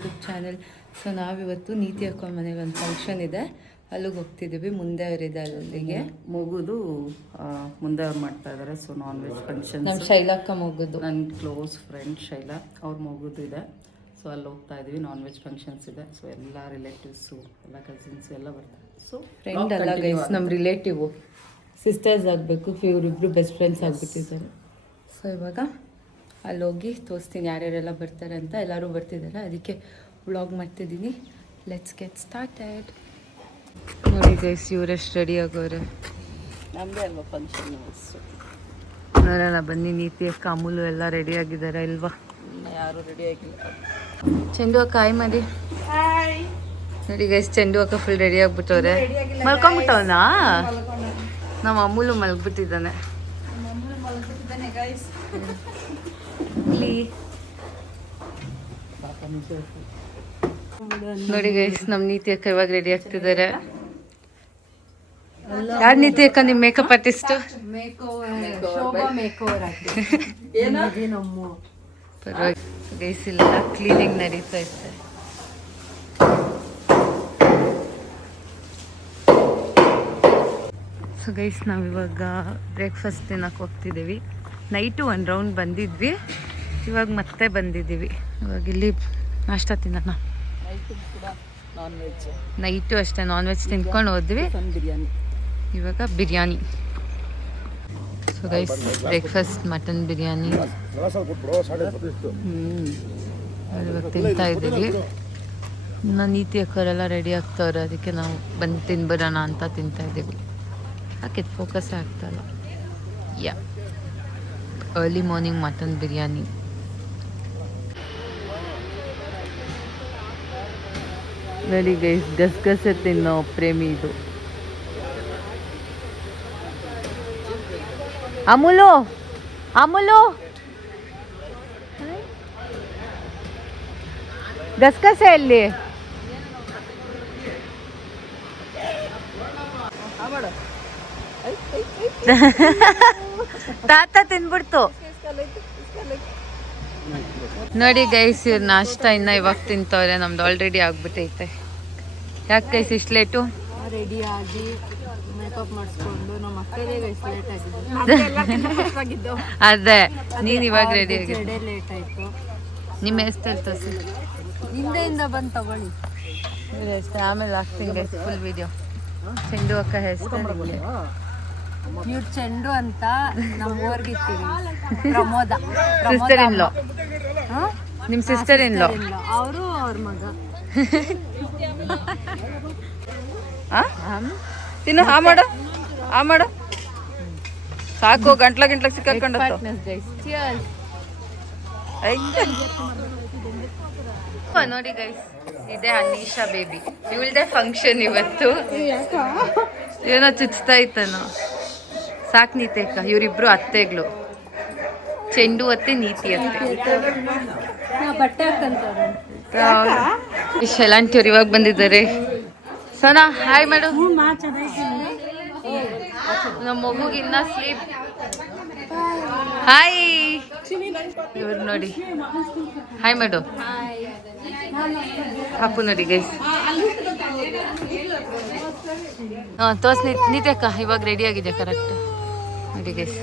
YouTube channel. So ನಾವಿವತ್ತು ನೀತಿ ಅಕ್ಕ ಮನೇಲಿ ಒಂದು ಫಂಕ್ಷನ್ ಇದೆ, ಅಲ್ಲಿಗೆ ಹೋಗ್ತಿದ್ದೀವಿ. ಮುಂದೆ ಅವರಿದೆ, ಅಲ್ಲಿಗೆ ಮಗುದು ಮುಂದೆ ಅವ್ರು ಮಾಡ್ತಾ ಇದ್ದಾರೆ. So non veg function. ನಮ್ಮ ಶೈಲಕ್ಕ ಮಗುದು, ನನ್ನ ಕ್ಲೋಸ್ ಫ್ರೆಂಡ್ ಶೈಲಾ ಅವ್ರ ಮಗುದು ಇದೆ. ಸೊ ಅಲ್ಲಿ ಹೋಗ್ತಾ ಇದ್ದೀವಿ. ನಾನ್ ವೆಜ್ ಫಂಕ್ಷನ್ಸ್ ಇದೆ. ಸೊ ಎಲ್ಲ ರಿಲೇಟಿವ್ಸು, ಎಲ್ಲ ಕಸಿನ್ಸು ಎಲ್ಲ ಬರ್ತಾರೆ. ಸೊ ಫ್ರೆಂಡ್ ಅಲ್ಲ ಗೈಸ್, ನಮ್ಮ ರಿಲೇಟಿವ್ ಸಿಸ್ಟರ್ಸ್ ಆಗಬೇಕು. ಇವರಿಬ್ಬರು ಬೆಸ್ಟ್ ಫ್ರೆಂಡ್ಸ್ ಆಗಿಬಿಟ್ಟಿದ್ದಾರೆ. ಸೊ ಇವಾಗ ಅಲ್ಲಿ ಹೋಗಿ ತೋರಿಸ್ತೀನಿ ಯಾರ್ಯಾರೆಲ್ಲ ಬರ್ತಾರೆ ಅಂತ. ಎಲ್ಲರೂ ಬರ್ತಿದ್ದಾರೆ, ಅದಕ್ಕೆ ವ್ಲಾಗ್ ಮಾಡ್ತಿದ್ದೀನಿ. Let's get started. ನೋಡಿ ಗೈಸ್, ಇವರೆಷ್ಟು ರೆಡಿ ಆಗೋರೆ. ನಮ್ಮದೇ ಅಲ್ವಾ ಫಂಕ್ಷನ್. ನೋಡೋಣ ಬನ್ನಿ. ನೀತಿ ಅಕ್ಕ, ಅಮೂಲು ಎಲ್ಲ ರೆಡಿ ಆಗಿದ್ದಾರೆ ಇಲ್ವಾ? ಯಾರು ರೆಡಿ ಆಗಿಲ್ಲ. ಚೆಂಡು ಅಕ್ಕ ಹಾಯ್ ಮಾಡಿ. ನೋಡಿ ಗೈಸ್, ಚೆಂಡು ಅಕ್ಕ ಫುಲ್ ರೆಡಿ ಆಗ್ಬಿಟ್ಟವ್ರೆ. ಮಲ್ಕೊಂಬಿಟ್ಟವನಾ? ನಮ್ಮ ಅಮೂಲು ಮಲ್ಗ್ಬಿಟ್ಟಿದ್ದಾನೆ. ನೋಡಿ ಗೈಸ್, ನಮ್ಮ ನೀತಿ ಅಕ್ಕ ಇವಾಗ ರೆಡಿ ಆಗ್ತಿದ್ದಾರೆ. ಯಾರು ನೀತಿ ಅಕ್ಕ ನಿಮ್ಮ ಮೇಕಪ್ ಆರ್ಟಿಸ್ಟ್? ಪರವಾಗಿ ಗೈಸ್, ಇಲ್ಲ ಕ್ಲೀನಿಂಗ್ ನಡೀತಾ ಇತ್ತು. ಸೊ ಗೈಸ್, ನಾವಿವಾಗ ಬ್ರೇಕ್ಫಾಸ್ಟ್ ತಿನ್ನಕ್ಕೆ ಹೋಗ್ತಿದ್ದೀವಿ. ನೈಟು ಒಂದು ರೌಂಡ್ ಬಂದಿದ್ವಿ, ಇವಾಗ ಮತ್ತೆ ಬಂದಿದ್ದೀವಿ. ಇವಾಗ ಇಲ್ಲಿ ನಾಷ್ಟ ತಿನ್ನೋಣ. ನೈಟು ಅಷ್ಟೇ ನಾನ್ ವೆಜ್ ತಿನ್ಕೊಂಡು ಹೋದ್ವಿ. ಇವಾಗ biryani. So guys, breakfast mutton biryani ಇವಾಗ ತಿಂತಾ ಇದ್ದೀವಿ. ಇನ್ನು ನೀತಿ ಅಕ್ಕವರೆಲ್ಲ ರೆಡಿ ಆಗ್ತವ್ರೆ, ಅದಕ್ಕೆ ನಾವು ಬಂದು ತಿನ್ಬಿಡೋಣ ಅಂತ ತಿಂತಾ ಇದ್ದೀವಿ. ಯಾಕೆ ಫೋಕಸ್ಸೇ ಆಗ್ತಾಯಿಲ್ಲ. ಯಾ अर्ली मॉर्निंग मटन बिरयानी. ನೋಡಿ ಗೈಸ್, ಗಸಗಸೆ ತಿನ್ನೋ ಪ್ರೇಮಿ ಇದು. ಅಮೂಲು, ಅಮೂಲು ಗಸಗಸೆ ಅಲ್ಲಿ. ತಾತ ತಿನ್ಬಿಡ್ತು. ನೋಡಿ ಗೈಸ್, ಇವ್ರ ನಾಷ್ಟ ಇನ್ನ ಇವಾಗ ತಿಂತವ್ರೆ. ನಮ್ದು ಆಲ್ರೆಡಿ ಆಗ್ಬಿಟ್ಟೈತೆ. ಯಾಕೆ ಗೈಸ್ ಇಷ್ಟು ಲೇಟು? ರೆಡಿ ಆಗಿ ಮೇಕಪ್ ಮಾಡಿಸ್ಕೊಂಡು ನಮ್ಮ ಮಕ್ಕಳೇ ಲೇಟ್ ಆಗಿದ್ದು. ಅದೇ ನೀನು ಇವಾಗ ರೆಡಿ ಆಗಿ ಲೇಟ್ ಆಯ್ತು. ನಿಮ್ಮ ಎಷ್ಟು ಹೇಳ್ತೋಸಿ ಹಿಂದೆಯಿಂದ ಬಂದು ತಗೊಳ್ಳಿ. ಆಮೇಲೆ ಹಾಕ್ತೀನಿ ಗೈಸ್ ಫುಲ್ ವಿಡಿಯೋ. ಚೆಂಡು ಅಕ್ಕ ಹೆಸರು ಇವ್ರು ಚೆಂಡು ಅಂತ ನಮ್ಮ ಊರ್ಗೆ ಇರ್ತೀವಿ. ಪ್ರಮೋದ ಸಿಸ್ಟರ್ ಇನ್ ಲಾ. ನಿಮ್ಮ ಸಿಸ್ಟರ್ ಇನ್ ಲಾ ಅವರು ಅವ್ರ ಮಗ. ತಿನ್ನು. ಆ ಮಾಡು, ಆ ಮಾಡು ಸಾಕು. ಗಂಟ್ಲ ಸಿಕ್ಕಾಕೊಂಡು ನೋಡಿ ಗೈಸ್, ಇದೇ ಅನೀಶಾ ಬೇಬಿ. ಇವಳದೇ ಫಂಕ್ಷನ್ ಇವತ್ತು. ಏನೋ ಚುಚ್ತಾ ಇತ್ತನೋ. ಸಾಕು ನೀತಿ ಅಕ್ಕ. ಇವರಿಬ್ರು ಅತ್ತೆಗಳು, ಚೆಂಡು ಅತ್ತೆ, ನೀತಿ ಅತ್ತೆ. ಶೆಲಾಂಟಿ ಅವ್ರು ಇವಾಗ ಬಂದಿದ್ದಾರೆ. ಸನಾ ಹಾಯ್ ಮಾಡು. ನಮ್ಮ ಮಗುಗೆ ಇನ್ನ ಸ್ಲೀಪ್. ಹಾಯ್. ಇವ್ರು ನೋಡಿ ಹಾಯ್ ಮಾಡು. ಅಪ್ಪು ನೋಡಿ ಗೈಸ್. ಹಾಂ ತೋರ್ಸ್ ನೀತಿ ಅಕ್ಕ ಇವಾಗ ರೆಡಿ ಆಗಿದೆ ಕರೆಕ್ಟ್. ನೋಡಿ ಗೈಸ್.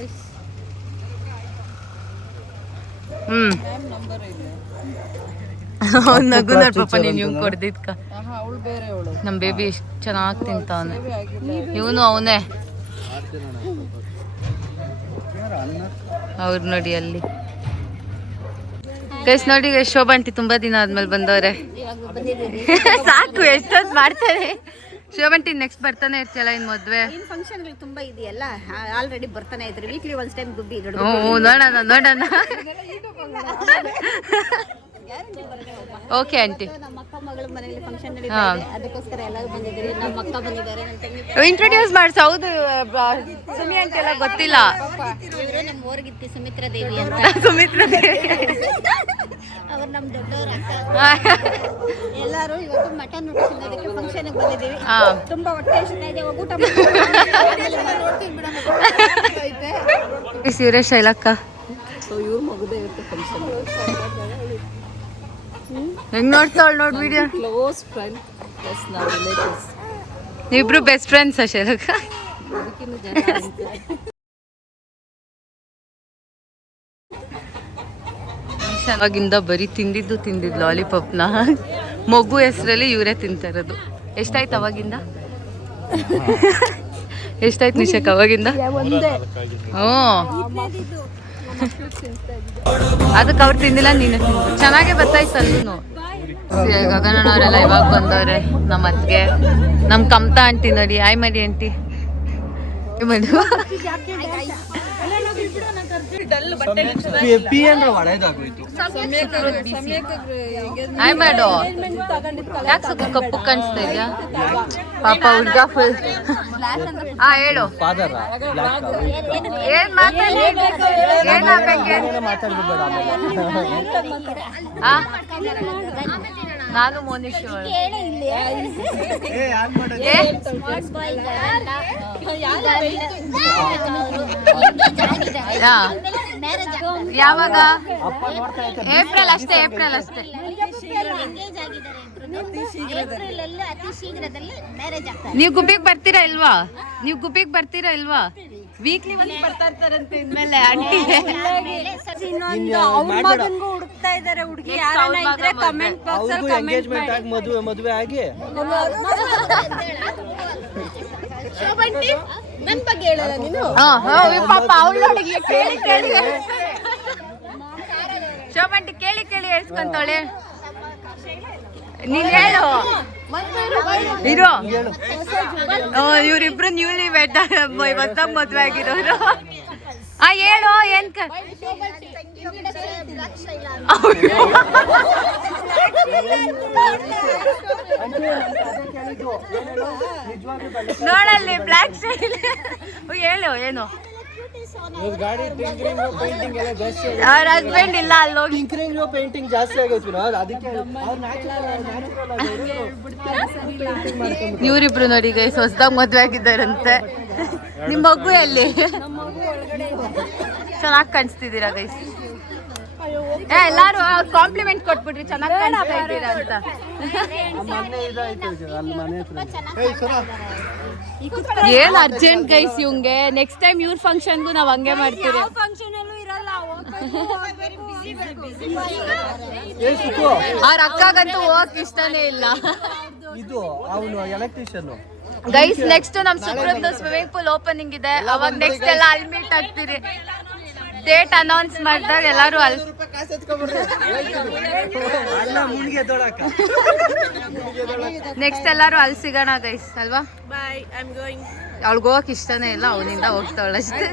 ನಗು ನೋಡ್ ಪಾಪ, ನೀನು ಇವ್ನು ಕೊಡ್ದಿದ್ಕ. ನಮ್ಮ ಬೇಬಿ ಎಷ್ಟು ಚೆನ್ನಾಗಿ ತಿಂತಾವನೆ. ಇವನು ಅವನೇ. ಅವ್ರು ನೋಡಿ ಅಲ್ಲಿ ಗೈಸ್. ನೋಡಿ ಶೋಭಾ ಆಂಟಿ ತುಂಬಾ ದಿನ ಆದ್ಮೇಲೆ ಬಂದವ್ರೆ. ಸಾಕು, ಎಷ್ಟೊತ್ತು ಮಾಡ್ತಾರೆ. ಶೋಭಂಟಿ ನೆಕ್ಸ್ಟ್ ಬರ್ತಾನೆ ಇರ್ತಿಯಲ್ಲ ಇನ್ ಮದ್ವೆ ಫಂಕ್ಷನ್ಗಳು ತುಂಬಾ ಇದೆಯಲ್ಲ, ಆಲ್ರೆಡಿ ಬರ್ತಾನೆ ಇದ್ರಿ. ವೀಕ್ಲಿ ಒನ್ಸ್ ಟೈಮ್ ಗುಬ್ಬಿ ನೋಡೋಣ. Okay aunty. ನಮ್ಮ ಅಕ್ಕ ಮಗಳ ಮನೆಯಲ್ಲಿ ಫಂಕ್ಷನ್ ನಡೀತಾ ಇದೆ, ಅದಕ್ಕೋಸ್ಕರ ಎಲ್ಲರೂ ಬಂದಿದ್ದೀರಿ. ನಮ್ಮ ಅಕ್ಕ ಬಂದಿದ್ದಾರೆ, ನನ್ನ ತಂಗಿ. ಇಂಟ್ರೊಡ್ಯೂಸ್ ಮಾಡ್ಸ. ಹೌದು, ಸುಮಿ ಆಂಟಿ ಎಲ್ಲ ಗೊತ್ತಿಲ್ಲ. ಇವರು ನಮ್ಮ ಊರಿಗಿತ್ತಿ ಸುಮಿತ್ರಾ ದೇವಿ ಅಂತ. ಸುಮಿತ್ರಾ ದೇವಿ ಅವ್ರು ನಮ್ಮ ದೊಡ್ಡವ್ರ ಅಕ್ಕ. ಎಲ್ಲರೂ ಇವತ್ತು ಮಟನ್ ಊಟ ತಿನ್ನೋದಕ್ಕೆ ಫಂಕ್ಷನ್ಗೆ ಬಂದಿದ್ದೀವಿ. ತುಂಬಾ ಹೊಟ್ಟೆ ಹಸಿತಾ ಇದೆ, ಊಟ ನೋಡ್ತೀನಿ ಬಿಡೋಣ. ಸೀರೆ ಶೈಲಕ್ಕ. ಸೊ ಇವ್ರ ಮಗುದೇ ಇರುತ್ತೆ ಫಂಕ್ಷನ್. ಹೆಂಗ್ ನೋಡ್ತಾವಳು ನೋಡ್ ವಿಡಿಯೋ. ಕ್ಲೋಸ್ ಫ್ರೆಂಡ್ ಪ್ಲಸ್ ನಾವು ರಿಲೇಟಿವ್ಸ್. ನೀವಿಬ್ರು ಬೆಸ್ಟ್ ಫ್ರೆಂಡ್ಸ್ ಶರಕ. ಅದಕ್ಕಿಂತ ಜನ ಅವಾಗಿಂದ ಬರೀ ತಿಂದಿದ್ದು ಲಾಲಿಪಾಪ್ನ. ಮಗು ಹೆಸರಲ್ಲಿ ಇವರೇ ತಿಂತಾ ಇರೋದು. ಎಷ್ಟಾಯ್ತು ಅವಾಗಿಂದ? ಎಷ್ಟಾಯ್ತು ನಿಶಕ್ ಅವಾಗಿಂದ? ಹ್ಞೂ, ಅದಕ್ಕೆ ಅವ್ರು ತಿಂದಿಲ್ಲ, ನೀನು ತಿಂದು. ಚೆನ್ನಾಗೇ ಬರ್ತಾಯ್ತು ಅಲ್ಲೂ. ಗಗನಣ್ಣವರೆಲ್ಲ ಇವಾಗ ಬಂದವ್ರೆ. ನಮ್ಮ ಅತ್ತಿಗೆ, ನಮ್ಮ ಕಮ್ತಾ ಆಂಟಿ ನೋಡಿ. ಆಯ್ ಮಾಡಿ ಆಂಟಿ ಮಾಡು. ಆಯ್ ಮಾಡು. ಯಾಕೆ ಸ್ವಲ್ಪ ಕಪ್ಪು ಕಾಣಿಸ್ತಾ ಇದೆಯಾ? ಪಾಪ ಹುಡ್ಗ ಫುಲ್. ಹೇಳು ಏನ್ ಮಾತಾಡಿ, ಏನ್ ಹಾಕಂಗೆ? ನಾನು ಮೋನಿಶ್ ಯಾವಾಗ? ಏಪ್ರಿಲ್ ಅಷ್ಟೇ, ಏಪ್ರಿಲ್ ಅಷ್ಟೇ. ನೀವು ಗುಬ್ಬಿಗೆ ಬರ್ತೀರಾ ಇಲ್ವಾ? ನೀವು ಗುಬ್ಬಿಗೆ ಬರ್ತೀರಾ ಇಲ್ವಾ? ವೀಕ್ಲಿ ಒಂದು ಬರ್ತಾ ಇರ್ತಾರಂತೆ ಇನ್ಮೇಲೆ ಆಂಟಿ. ಹುಡುಕ್ತಾ ಇದಾರೆ ಹುಡುಗಿ, ಯಾರನ್ನ ಇದ್ರೆ ಕಮೆಂಟ್ ಬಾಕ್ಸ್ ಅಲ್ಲಿ ಕಮೆಂಟ್ ಮಾಡಿ. ಮದುವೆ ಆಗಿ ಶೋಭಂಟಿ ನನ್ನ ಬಗ್ಗೆ ಹೇಳಲ್ಲ ನೀನು? ಪಾಪ ಅವಳು ಕೇಳಿ ಕೇಳಿ ಶೋಭಂಟಿ ಕೇಳಿ ಕೇಳಿ ಹೇಳ್ಸ್ಕೊಂತಾಳೆ. ನೀನ್ ಹೇಳು ಇರೋ. ಇವ್ರಿಬ್ರು ನ್ಯೂಲಿ ವೆಡ್, ಹೊಸ್ದಾಗ್ ಮದ್ವೆ ಆಗಿರೋರು. ಹೇಳು ಏನ್ ನೋಡಲ್ಲಿ ಬ್ಲ್ಯಾಕ್ ಶೈಲ್. ಹೇಳು ಏನು? ಅವ್ರ ಹಸ್ಬೆಂಡ್ ಇಲ್ಲ ಅಲ್ಲಿ ಹೋಗಿ. ಪೇಂಟಿಂಗ್ ಜಾಸ್ತಿ ಆಗೈತಿ ಅದಕ್ಕೆ ಇವ್ರಿಬ್ರು ನೋಡಿ ಗೈಸ್ ಹೊಸ್ದಾಗ ಮದ್ವೆ ಆಗಿದ್ದಾರಂತೆ. ನಿಮ್ಮ ಮಗು ಎಲ್ಲಿ? ಚೆನ್ನಾಗಿ ಕಾಣಿಸ್ತಿದ್ದೀರಾ ಗೈಸ್. ಎಲ್ಲಾರು ಕಾಂಪ್ಲಿಮೆಂಟ್ ಕೊಟ್ಬಿಟ್ರಿ, ಚೆನ್ನಾಗಿ ಕಾಣಿಸ್ತಾ ಇದ್ದೀರಾ ಅಂತ. ಏನ್ ಅರ್ಜೆಂಟ್ ಗೈಸ್ ಇವಂಗೆ. ನೆಕ್ಸ್ಟ್ ಟೈಮ್ ಇವ್ರ ಫಂಕ್ಷನ್ಗೂ ನಾವ್ ಹಂಗೆ ಮಾಡ್ತೀವಿ. ಅವ್ರ ಅಕ್ಕಗಂತೂ ಹೋಗಕ್ ಇಷ್ಟನೇ ಇಲ್ಲ. ಇದು ಅವನು ಎಲೆಕ್ಟ್ರಿಷಿಯನ್ ಗೈಸ್. ನೆಕ್ಸ್ಟ್ ನಮ್ ಸುಬ್ರದ್ದು ಸ್ವಿಮ್ಮಿಂಗ್ ಪೂಲ್ ಓಪನಿಂಗ್ ಇದೆ. ಅವಾಗ ನೆಕ್ಸ್ಟ್ ಎಲ್ಲ ಅಲ್ಲಿ ಮೀಟ್ ಆಗ್ತೀರಿ. ಡೇಟ್ ಅನೌನ್ಸ್ ಮಾಡಿದಾಗ ಎಲ್ಲಾರು ಅಲ್ಲಿ ನೆಕ್ಸ್ಟ್ ಎಲ್ಲಾರು ಅಲ್ಲಿ ಸಿಗೋಣ ಗೈಸ್ ಅಲ್ವಾ? ಅವಳಿಗೆ ಹೋಗಕ್ ಇಷ್ಟನೇ ಇಲ್ಲ, ಅವನಿಂದ ಹೋಗ್ತಾವಳ ಅಷ್ಟೇ.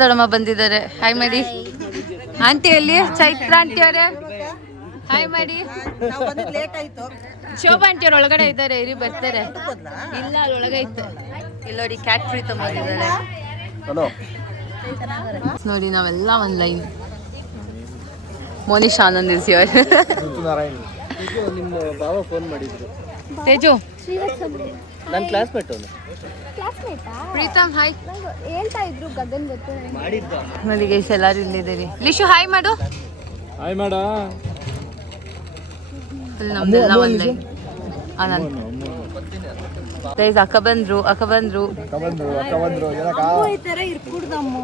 ದೊಡ್ಡಮ್ಮ ಬಂದಿದ್ದಾರೆ. ಹಾಯ್ ಮಾಡಿ ಆಂಟಿ. ಎಲ್ಲಿ ಚೈತ್ರ ಆಂಟಿ ಅವರೇ? ಹಾಯ್ ಮಾಡಿ. ಶೋಭಾ ಆಂಟಿ ಅವ್ರ ಒಳಗಡೆ ಇದ್ದಾರೆ, ಇರಿ ಬರ್ತಾರೆ. ಇಲ್ಲ ಅಲ್ಲಿ ಒಳಗೆ ಇತ್ತು. ಇಲ್ಲಿ ನೋಡಿ ಕ್ಯಾಟ್ರಿ ತಗೊಂಡಿದ್ದಾರೆ ನೋಡಿ. ನಾವೆಲ್ಲ ಒಂದ್ line. Monish Anand is your. ನಿಮ್ಮ ಬಾವ ಫೋನ್ ಮಾಡಿದ್ರು. ತೇಜು ನನ್ನ ಕ್ಲಾಸ್ಮೇಟ್ ಅವನು. ಪ್ರೀತಮ್ ಹಾಯ್ ಹೇಳ್ತಾ ಇದ್ರು ಗಗನ್ ಗೊತ್ತು ಮಾಡಿದ್ದ ನೋಡಿ ಗೈಸ್ ಎಲ್ಲಾರು ಇಲ್ಲಿದ್ದೀರಿ. ಲಿಶು ಹಾಯ್ ಮಾಡು. ಹಾಯ್ ಮಾಡ. ನಮ್ದೆಲ್ಲ ಒಂದ್ ಲೈನ್. ಆನಂದ್ ಗೈಸ್ ಅಕ್ಕ ಬಂದ್ರು. ಈ ತರ ಇರ್ಕೂಡ್ದಮ್ಮ.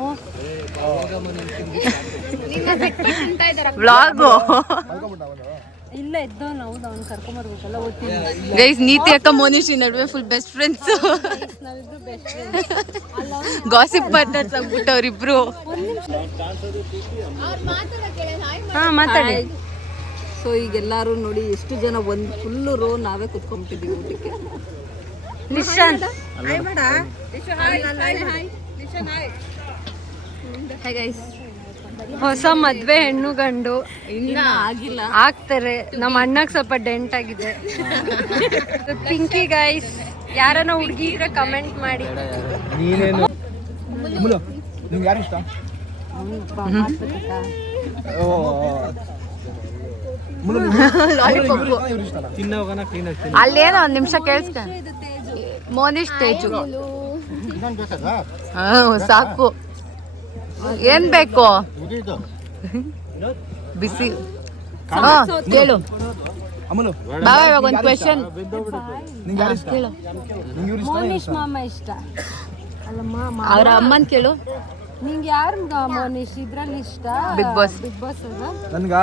ವ್ಲಾಗು ಇಲ್ಲ ಎದ್ದವನು. ಹೌದು, ಅವ್ನು ಕರ್ಕೊಂಬರ್ಬೇಕಲ್ಲ. ಓದ್ತೀನಿ ಗೈಸ್. ನೀತಿ ಅಕ್ಕ ಮೋನಿಶಿ ನಡುವೆ ಫುಲ್ ಬೆಸ್ಟ್ ಫ್ರೆಂಡ್ಸ್. ನಾವಿಬ್ರು ಬೆಸ್ಟ್ ಫ್ರೆಂಡ್ಸ್. ಗಾಸಿಪ್ ಪಾರ್ಟ್ನರ್ಸ್ ಆಗ್ಬಿಟ್ಟು ಅವ್ರಿಬ್ರು. ಮಾತಾಡಿ. ಸೊ ಈಗೆಲ್ಲರೂ ನೋಡಿ ಎಷ್ಟು ಜನ ಒಂದು ಫುಲ್ಲು ರೋ ನಾವೇ ಕುತ್ಕೊಂಡ್ಬಿಟ್ಟಿದ್ದೀವಿ ಊಟಕ್ಕೆ. ನಿಶಾಂತ್ ಹೊಸ ಮದ್ವೆ ಹೆಣ್ಣು ಗಂಡು ಇನ್ನೂ ಆಗಿಲ್ಲ, ಆಗ್ತಾರೆ. ನಮ್ಮ ಅಣ್ಣಗೆ ಸ್ವಲ್ಪ ಡೆಂಟ್ ಆಗಿದೆ. ಪಿಂಕಿ ಗೈಸ್, ಯಾರನ್ನ ಹುಡುಗಿ ಇದ್ರೆ ಕಮೆಂಟ್ ಮಾಡಿ. ನೀನೇನು ನಿಮ್ಗೆ ಯಾರು ಇಷ್ಟ? ಅಲ್ಲೇನೋ ಒಂದ್ ನಿಮಿಷ ಕೇಳಿಸ್ಕ. ಮೋನಿಶ್ ತೇಜು ಸಾಕು. ಏನ್ ಬೇಕು ಬಿಸಿ ಕೇಳು ಅಮಲು ಬಾಬಾ ಇವಾಗ ಒಂದು ಕ್ವೆಶನ್ ನಿಂಗೆ ಯಾರು ಇಷ್ಟ ಕೇಳು ನಿಂಗೆ ಇವ್ರು ಇಷ್ಟ ಮೋನಿಶ್ ಮಾಮ ಇಷ್ಟ ಅಲ್ಲಮ್ಮ ಅವ್ರ ಅಮ್ಮನ್ ಕೇಳು ನಿಂಗೆ ಯಾರು ಮೋನಿಶ್ ಇದ್ರಲ್ಲಿ ಇಷ್ಟ ಬಿಗ್ ಬಾಸ್ ಬಿಗ್ ಬಾಸ್ ಅಲ್ಲ ನನ್ಗ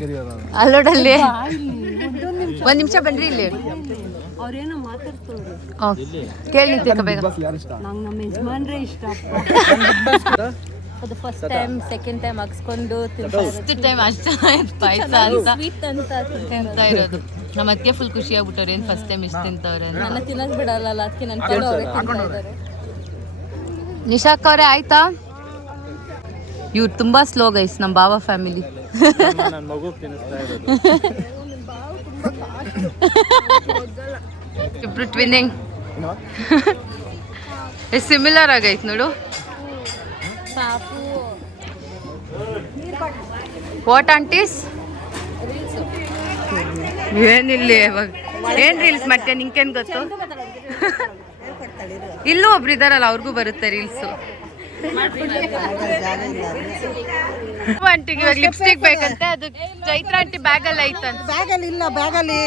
ಕರಿಯೋರು ಅಲ್ಲೋಡಲ್ಲಿ ಒಂದ್ ನಿಮಿಷ ಬನ್ರಿ ಇಲ್ಲಿ ಅವ್ರೇನೋ ಮಾತಾಡ್ತವ್ರು ಕೇಳಿ ನಿಂತಿರ್ಕ ಬೇಗ ಬಸ್ ಯಾರು ಇಷ್ಟ ನಂಗೆ ನಮ್ಮ ಯಜಮಾನ್ರೇ ಇಷ್ಟ ಅದು ಫಸ್ಟ್ ಟೈಮ್ ಸೆಕೆಂಡ್ ಟೈಮ್ ಹಾಕ್ಸ್ಕೊಂಡು ಫಸ್ಟ್ ಟೈಮ್ ಅಷ್ಟು ಪಾಯಸ ಅಂತ ಸ್ವೀಟ್ ಅಂತ ತಿಂತಾ ಇರೋದು ನಮ್ಮ ಅದಕ್ಕೆ ಫುಲ್ ಖುಷಿ ಆಗ್ಬಿಟ್ಟವ್ರೆ ಏನ್ ಫಸ್ಟ್ ಟೈಮ್ ಇಷ್ಟು ತಿಂತವ್ರೆ ಅಂತ. ನನ್ನ ತಿನ್ನಕ್ ಬಿಡಲ್ಲ ಅದಕ್ಕೆ ನನ್ನ ಕಡೆ ಅವರೇ ತಿಂತಾ ಇದ್ದಾರೆ ನಿಶಾಕ್ ಅವ್ರೆ ಆಯ್ತಾ ಇವ್ರು ತುಂಬಾ ಸ್ಲೋ ಗೈಸ್ ನಮ್ಮ ಬಾಬಾ ಫ್ಯಾಮಿಲಿ ನನ್ನ ಮಗು ತಿನ್ನಿಸ್ತಾ ಇರೋದು ಇಬ್ರು ಟ್ವಿನ್ನಿಂಗ್ ಎಷ್ಟು ಸಿಮಿಲರ್ ಆಗೈತ್ ನೋಡು ಪಾಪು ವಾಟ್ ಆಂಟೀಸ್ ಏನಿಲ್ಲ ಇವಾಗ ಏನ್ ರೀಲ್ಸ್ ಮತ್ತೆ ನಿಂಗೇನ್ ಗೊತ್ತು ಇಲ್ಲೂ ಒಬ್ರು ಇದಾರಲ್ಲ ಅವ್ರಿಗೂ ಬರುತ್ತೆ ರೀಲ್ಸು ಆಂಟಿಗೆ ಇವಾಗ ಲಿಪ್ಸ್ಟಿಕ್ ಬೇಕಂತೆ ಅದು ಚೈತ್ರ ಆಂಟಿ ಬ್ಯಾಗಲ್ಲಿ ಐತಂತ ಬ್ಯಾಗಲ್ಲಿ ಇಲ್ಲ ಬ್ಯಾಗಲ್ಲಿ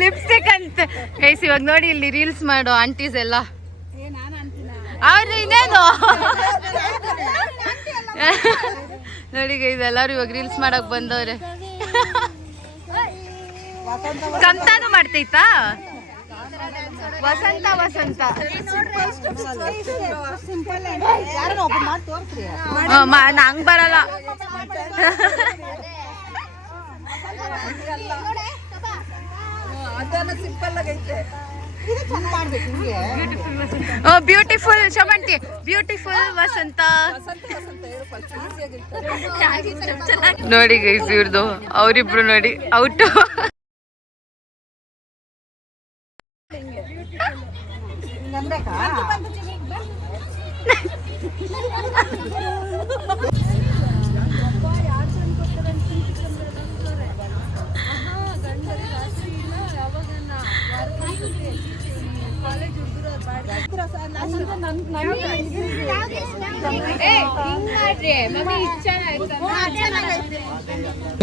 ಲಿಪ್ಸ್ಟಿಕ್ ಅಂತ ಗೈಸ್ ಇವಾಗ ನೋಡಿ ಇಲ್ಲಿ ರೀಲ್ಸ್ ಮಾಡೋ ಆಂಟೀಸ್ ಎಲ್ಲ ಅವ್ರು ಇನ್ನೇನು ನೋಡಿ ಗೈಸ್ ಎಲ್ಲರೂ ಇವಾಗ ರೀಲ್ಸ್ ಮಾಡಕ್ ಬಂದವ್ರೆ ಕಮ್ತಾನು ಮಾಡ್ತೈತಾ ವಸಂತ ವಸಂತ ನಂಗ್ ಬರಲ್ಲ ಬ್ಯೂಟಿಫುಲ್ ಶಮಂತಿ ಬ್ಯೂಟಿಫುಲ್ ವಸಂತ ನೋಡಿ ಗೈಸ್ ಇವ್ರದ್ದು ಅವರಿಬ್ರು ನೋಡಿ ಔಟ್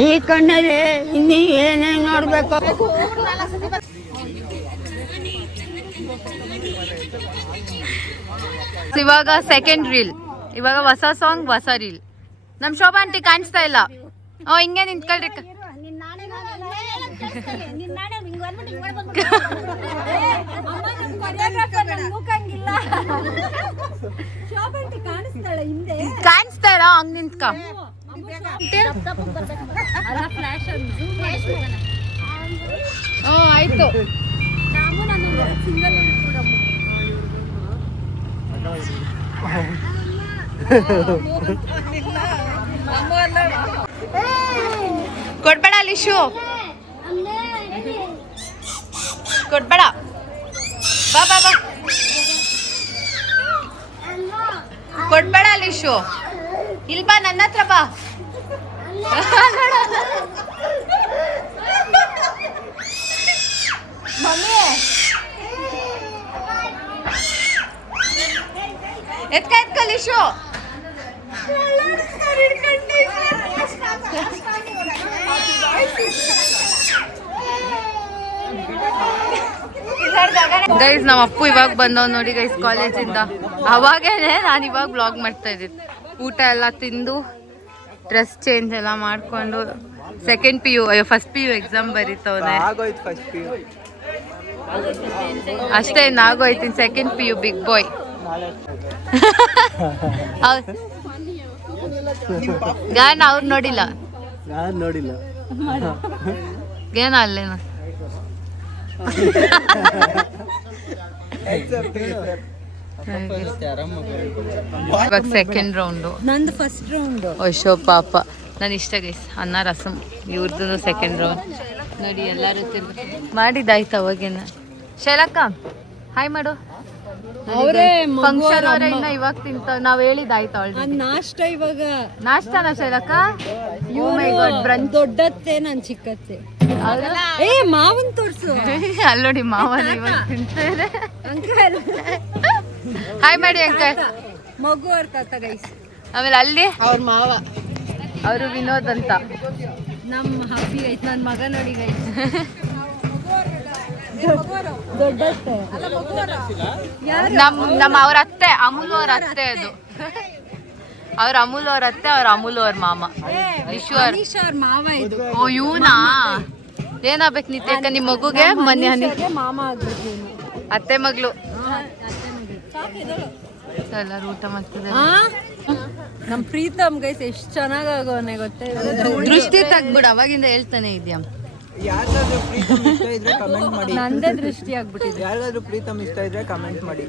ಈ ಕಣ್ಣಲ್ಲಿ ಇನ್ನೀ ಏನೇನು ನೋಡ್ಬೇಕು ಇವಾಗ ಸೆಕೆಂಡ್ ರೀಲ್ ಇವಾಗ ಹೊಸ ಸಾಂಗ್ ಹೊಸ ರೀಲ್ ನಮ್ ಶೋಭಾ ಆಂಟಿ ಕಾಣಿಸ್ತಾ ಇಲ್ಲ ಹಿಂಗೆ ನಿಂತ್ಕೊಳ್ರಿ ಕಾಣಿಸ್ತಾ ಇಲ್ಲ ಹಂಗ್ ನಿಂತ್ಕ ಆಯ್ತು ಕೊಡ್ಬೇಡ ಲಿಶು ಕೊಡ್ಬೇಡ ಬಾ ಬಾ ಬಾ ಕೊಡ್ಬೇಡ ಲಿಶು ಇಲ್ ಬಾ ನನ್ನ ಹತ್ರ ಬಾ ಮಮ್ಮಿ ಎತ್ಕ ಲಿಶು ಗೈಸ್ ನಮ್ಮ ಅಪ್ಪು ಇವಾಗ ಬಂದವ್ ನೋಡಿ ಗೈಸ್ ಕಾಲೇಜಿಂದ ಅವಾಗೇನೆ ನಾನು ಇವಾಗ ಬ್ಲಾಗ್ ಮಾಡ್ತಾ ಇದ್ದಿದ್ದು ಊಟ ಎಲ್ಲ ತಿಂದು ಡ್ರೆಸ್ ಚೇಂಜ್ ಎಲ್ಲ ಮಾಡ್ಕೊಂಡು second P U first P U exam ಬರೀತವನೆ ಅಷ್ಟೇ ನಾಗೋಯ್ತೀನಿ second P U big boy ಗಾನ ಅವ್ರು ನೋಡಿಲ್ಲ ನಾನು ನೋಡಿಲ್ಲ ಏನ ಅಲ್ಲೇನ ಇವಾಗ ಸೆಕೆಂಡ್ ರೌಂಡು ನಂದು ಫಸ್ಟ್ ರೌಂಡ್ ಅಯ್ಯೋ ಪಾಪ ನಾನು ಇಷ್ಟ ಗೈಸ್ ಅನ್ನ ರಸಂ ಇವ್ರದ್ದು ಸೆಕೆಂಡ್ ರೌಂಡ್ ನೋಡಿ ಎಲ್ಲರೂ ಮಾಡಿದ್ದಾಯ್ತು ಅವಾಗೇನ ಶೈಲಕ್ಕ ಹಾಯ್ ಮಾಡು ಅವರೇ ಫಂಕ್ಷನ್ ಅವರೇ ಇನ್ನ ಇವಾಗ ತಿಂತ ನಾವ್ ಹೇಳಿದ್ದಾಯ್ತು ಅವಳು ನಾಷ್ಟ ಇವಾಗ ನಾಷ್ಟಾನ ಶೈಲಕ್ಕ ಓ ಮೈ ಗಾಡ್ ಬ್ರಂಚ್ ದೊಡ್ಡತ್ತೆ ನಾನ್ ಚಿಕ್ಕತ್ತೆ ಏ ಮಾವನ್ ತೋರ್ಸು ಅಲ್ಲಿ ನೋಡಿ ಮಾವನ ಇವಾಗ ತಿಂತಾರೆ ಅಂಕಲ್ ಹಾಯ್ ಮಾಡಿ ಅಂಕಲ್. ಮಗು ಅವ್ರ ತಾತ ಗೈಸ್. ಆಮೇಲೆ ಅಲ್ಲಿ ಅವ್ರ ಮಾವ ಅವರು ವಿನೋದ್ ಅಂತ. ನಮ್ಮ ಹಬ್ಬಿ ಗೈಸ್. ನನ್ನ ಮಗ ನೋಡಿ ಗೈಸ್. ದೊಡ್ಡತ್ತೆ ನಮ್ಮ ಅವ್ರ ಅತ್ತೆ, ಅಮೂಲ್ ಅವ್ರ ಅತ್ತೆ ಅದು. ಅವ್ರ ಅಮೂಲ್ ಅವ್ರ ಅತ್ತೆ, ಅವ್ರ ಅಮೂಲ್ ಅವ್ರ ಮಾಮ. ಲಿಶು ಅವ್ರ ಅವ್ರ ಮಾವ ಇದು. ಓ ಇವನಾ? ಏನಾಗ್ಬೇಕು ನಿತ್ಯಕ್ಕ ನಿಮ್ಮ ಮಗುಗೆ? ಮೊನ್ನೆ ಹನಿ ಮಾಮ ಆಗ್ಬೇಕು. ಅತ್ತೆ ಮಗಳು. ಎಲ್ಲರೂ ಊಟ ಮಾಡ್ತಿದ್ದಾರೆ. ನಮ್ ಪ್ರೀತಮ್ ಗೈಸ್ ಎಷ್ಟು ಚೆನ್ನಾಗವನೆ ಗೊತ್ತೇ. ದೃಷ್ಟಿ ತಗ್ಬಿಡು, ಅವಾಗಿಂದ ಹೇಳ್ತಾನೆ ಇದೆಯಾ. ಯಾರಿಗಾದ್ರೂ ಪ್ರೀತಮ್ ಇಷ್ಟ ಇದ್ರೆ ಕಮೆಂಟ್ ಮಾಡಿ. ನಂದೇ ದೃಷ್ಟಿ ಆಗ್ಬಿಟ್ಟಿದೆ. ಯಾರಿಗಾದ್ರೂ ಪ್ರೀತಮ್ ಇಷ್ಟ ಇದ್ರೆ ಕಮೆಂಟ್ ಮಾಡಿ.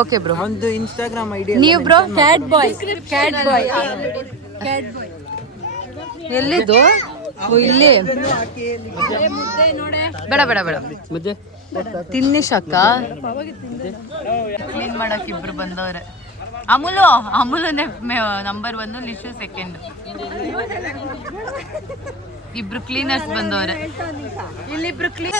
Okay bro. ಒಂದು ಇನ್ಸ್ಟಾಗ್ರಾಮ್ ಐಡಿ. ನೀವು ಬ್ರೋ? ಕ್ಯಾಟ್ ಬಾಯ್. ಕ್ಯಾಟ್ ಬಾಯ್. ಕ್ಯಾಟ್ ಬಾಯ್ ಎಲ್ಲಿದ್ದು? ಓ ಇಲ್ಲಿ. ಮುದ್ದೆ ನೋಡೆ. ಬೇಡ ಬೇಡ ಬೇಡ ತಿನ್ನಿ ಶಾಕ. ಕ್ಲೀನ್ ಮಾಡಕ್ ಇಬ್ರು ಬಂದವ್ರೆ. ಅಮೂಲನೇ ನಂಬರ್ 1, ಲಿಶು ಸೆಕೆಂಡ್. ಇಬ್ರು ಕ್ಲೀನರ್ಸ್ ಬಂದವ್ರೆ. ಇಲ್ಲಿಬ್ರು ಕ್ಲೀನ್.